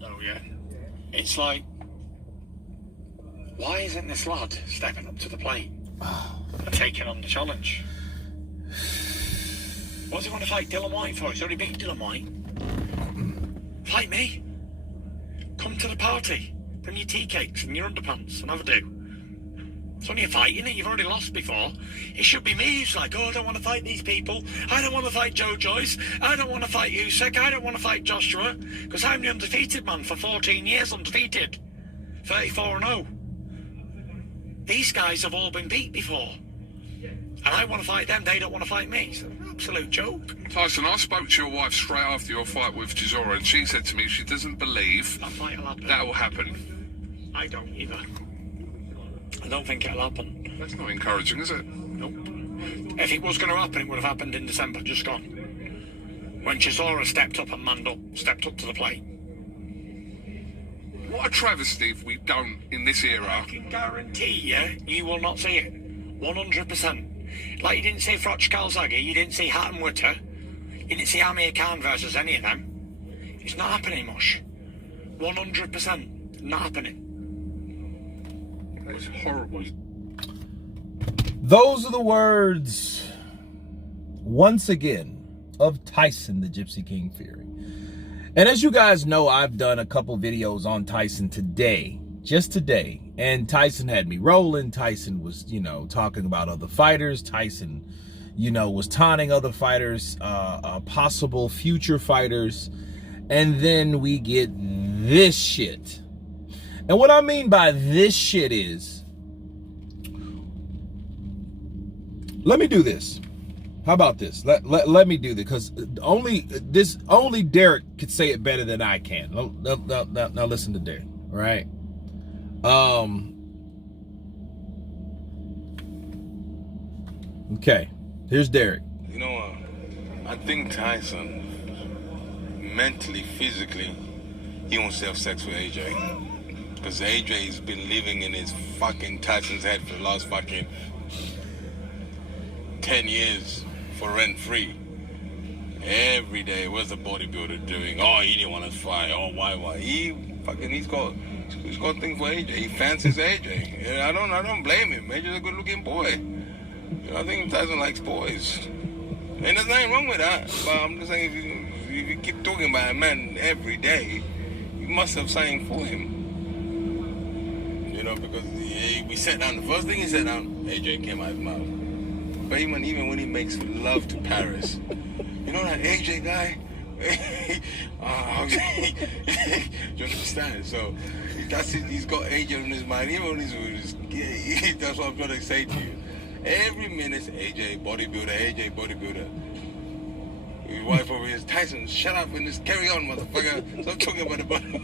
though, yeah. It's like, why isn't this lad stepping up to the plate and taking on the challenge? What does he want to fight Dylan White for? He's already beat Dylan White. Fight me. Come to the party. Bring your tea cakes and your underpants and have a do. It's only a fight, isn't it? You've already lost before. It should be me who's like, oh, I don't want to fight these people. I don't want to fight Joe Joyce. I don't want to fight Usyk. I don't want to fight Joshua. Because I'm the undefeated man for 14 years, undefeated. 34-0. These guys have all been beat before. And I want to fight them, they don't want to fight me. It's an absolute joke. Tyson, I spoke to your wife straight after your fight with Chisora, and she said to me she doesn't believe that fight will happen. That will happen. I don't either. I don't think it'll happen. That's not encouraging, is it? Nope. If it was going to happen, it would have happened in December, just gone. When Chisora stepped up and manned up, stepped up to the plate. What a travesty if we don't in this era. I can guarantee you will not see it. 100%. Like you didn't see Froch Calzaghe, you didn't see Hatton Witter, you didn't see Amir Khan versus any of them. It's not happening, Mush. 100%. Not happening. That's horrible. Those are the words, once again, of Tyson, the Gypsy King Fury. And as you guys know, I've done a couple videos on Tyson today, just today. And Tyson had me rolling. Tyson was, talking about other fighters. Tyson, was taunting other fighters, possible future fighters. And then we get this shit. And what I mean by this shit is, let me do this. How about this? Let me do this, because only Derek could say it better than I can. Now listen to Derek, right? Okay, here's Derek. You know, I think Tyson, mentally, physically, he wants to have sex with AJ. Because AJ's been living in his fucking Tyson's head for the last fucking 10 years for rent-free. Every day, what's the bodybuilder doing? Oh, he didn't want to fight. Oh, why? He's got a thing for AJ. He fancies AJ. Yeah, I don't blame him. AJ's a good-looking boy. I think Tyson likes boys. And there's nothing wrong with that. But I'm just saying, if you keep talking about a man every day, you must have something for him. Because we sat down, the first thing he said down, AJ came out of his mouth. But even when he makes love to Paris, you know that AJ guy? You understand? So that's it. He's got AJ in his mind. Even when he's that's what I'm trying to say to you. Every minute, AJ bodybuilder. His wife over here is Tyson. Shut up and just carry on, motherfucker. Stop talking about the body.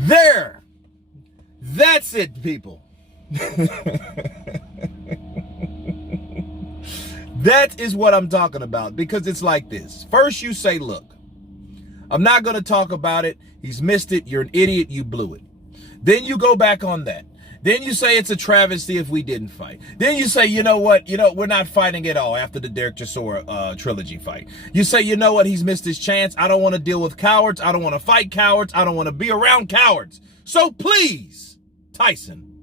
There. That's it, people. That is what I'm talking about, because it's like this. First you say, look, I'm not going to talk about it. He's missed it. You're an idiot. You blew it. Then you go back on that. Then you say it's a travesty if we didn't fight. Then you say, you know what? We're not fighting at all after the Derek Chisora trilogy fight. You say, you know what? He's missed his chance. I don't want to deal with cowards. I don't want to fight cowards. I don't want to be around cowards. So please, Tyson,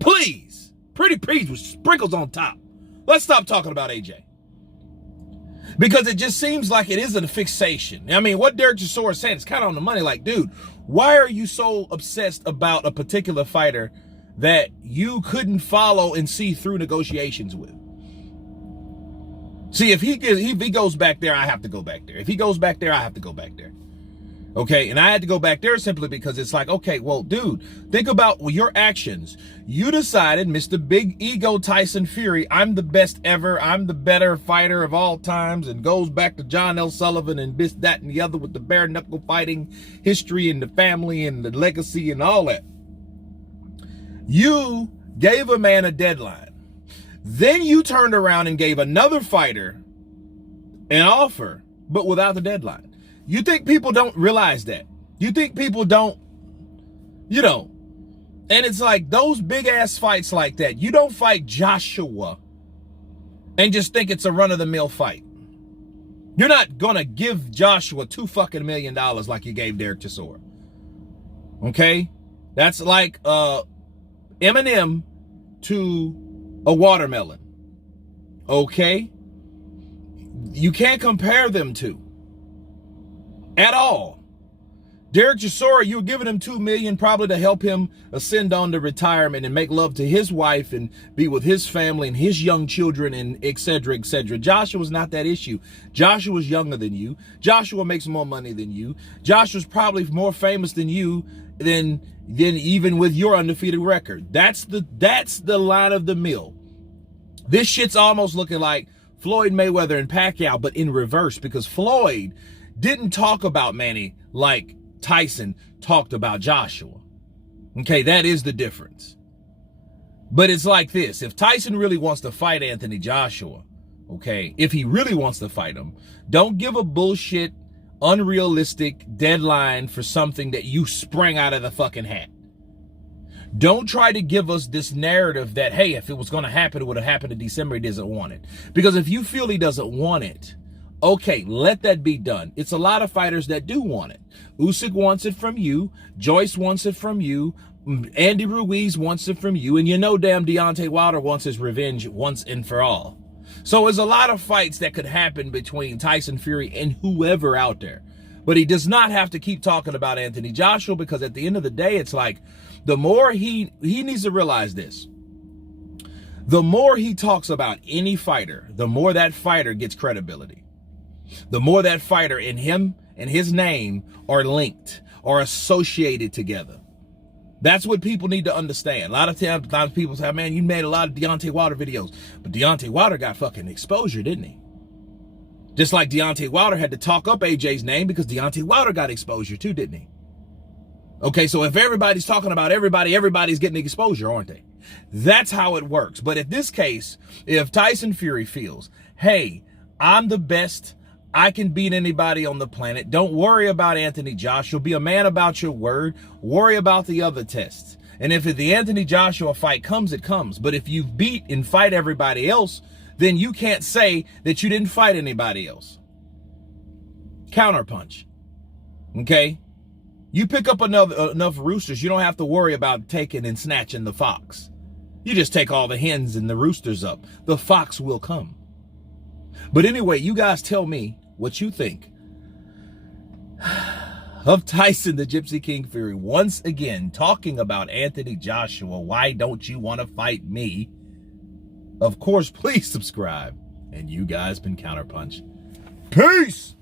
please, pretty please with sprinkles on top. Let's stop talking about AJ. Because it just seems like it isn't a fixation. I mean, what Derek Chisora said is kind of on the money. Like, dude, why are you so obsessed about a particular fighter that you couldn't follow and see through negotiations with? See, if he goes back there, I have to go back there. If he goes back there, I have to go back there. Okay, and I had to go back there simply because it's like, okay, well, dude, think about your actions. You decided, Mr. Big Ego Tyson Fury, I'm the best ever, I'm the better fighter of all times, and goes back to John L. Sullivan and this, that, and the other with the bare knuckle fighting history and the family and the legacy and all that. You gave a man a deadline. Then you turned around and gave another fighter an offer, but without the deadline. You think people don't realize that? You think people don't, and it's like those big ass fights like that. You don't fight Joshua and just think it's a run of the mill fight. You're not gonna give Joshua $2 million like you gave Derek Chisora. Okay? That's like M&M to a watermelon. Okay? You can't compare them two at all. Derek Chisora, you were giving him $2 million probably to help him ascend on to retirement and make love to his wife and be with his family and his young children and et cetera, et cetera. Joshua's not that issue. Joshua's younger than you. Joshua makes more money than you. Joshua's probably more famous than you than even with your undefeated record. That's the line of the mill. This shit's almost looking like Floyd Mayweather and Pacquiao, but in reverse, because Floyd didn't talk about Manny like Tyson talked about Joshua. Okay, that is the difference. But it's like this. If Tyson really wants to fight Anthony Joshua, okay, if he really wants to fight him, don't give a bullshit, unrealistic deadline for something that you sprang out of the fucking hat. Don't try to give us this narrative that, hey, if it was going to happen, it would have happened in December. He doesn't want it. Because if you feel he doesn't want it, okay, let that be done. It's a lot of fighters that do want it. Usyk wants it from you. Joyce wants it from you. Andy Ruiz wants it from you. And you know damn Deontay Wilder wants his revenge once and for all. So there's a lot of fights that could happen between Tyson Fury and whoever out there. But he does not have to keep talking about Anthony Joshua, because at the end of the day, it's like the more he needs to realize this. The more he talks about any fighter, the more that fighter gets credibility. The more that fighter and him and his name are linked or associated together. That's what people need to understand. A lot of times people say, man, you made a lot of Deontay Wilder videos. But Deontay Wilder got fucking exposure, didn't he? Just like Deontay Wilder had to talk up AJ's name because Deontay Wilder got exposure too, didn't he? Okay, so if everybody's talking about everybody, everybody's getting exposure, aren't they? That's how it works. But in this case, if Tyson Fury feels, hey, I'm the best, I can beat anybody on the planet. Don't worry about Anthony Joshua. Be a man about your word. Worry about the other tests. And if the Anthony Joshua fight comes, it comes. But if you beat and fight everybody else, then you can't say that you didn't fight anybody else. Counterpunch. Okay? You pick up enough roosters, you don't have to worry about taking and snatching the fox. You just take all the hens and the roosters up. The fox will come. But anyway, you guys tell me what you think of Tyson the Gypsy King Fury once again talking about Anthony Joshua. Why don't you want to fight me? Of course, please subscribe. And you guys been Counterpunch. Peace!